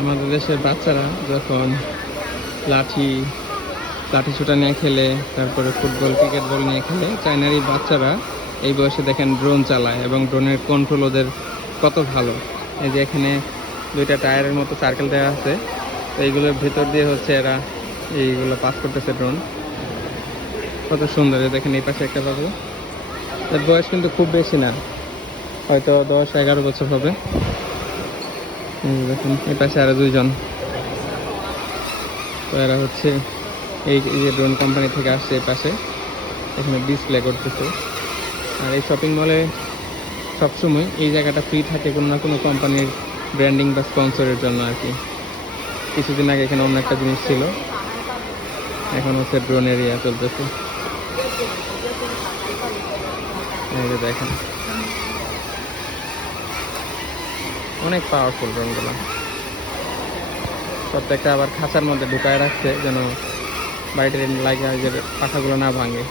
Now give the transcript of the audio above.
আমাদের দেশের বাচ্চারা যখন লাঠি লাঠি ছোটা নিয়ে খেলে, তারপরে ফুটবল ক্রিকেট বল নিয়ে খেলে, চায়নার এই বাচ্চারা এই বয়সে দেখেন ড্রোন চালায় এবং ড্রোনের কন্ট্রোল ওদের কত ভালো। এই যে এখানে দুইটা টায়ারের মতো সার্কেল দেওয়া আছে, তো এইগুলোর ভেতর দিয়ে হচ্ছে এরা এইগুলো পাস করতেছে ড্রোন। কত সুন্দর। দেখেন এই পাশে একটা বাবু, এর বয়স কিন্তু খুব বেশি না, হয়তো 10-11 বছর হবে। দেখুন এই পাশে আরো দুইজন, তো এরা হচ্ছে এই যে ড্রোন কোম্পানি থেকে আসছে এই পাশে, এখানে ডিসপ্লে করতেছে। আর এই শপিং মলে সবসময় এই জায়গাটা ফ্রি থাকে কোনো না কোনো কোম্পানির ব্র্যান্ডিং বা স্পন্সরের জন্য আর কি। কিছুদিন আগে এখানে অন্য একটা জিনিস ছিল, এখন হচ্ছে ড্রোন এরিয়া চলতেছে। এই যে দেখেন অনেক পাওয়ারফুল ড্রোনগুলো। প্রত্যেকটা আবার খাঁচার মধ্যে ঢুকায় রাখছে যেন বাইরের লাগে যে পাখাগুলো না ভাঙে।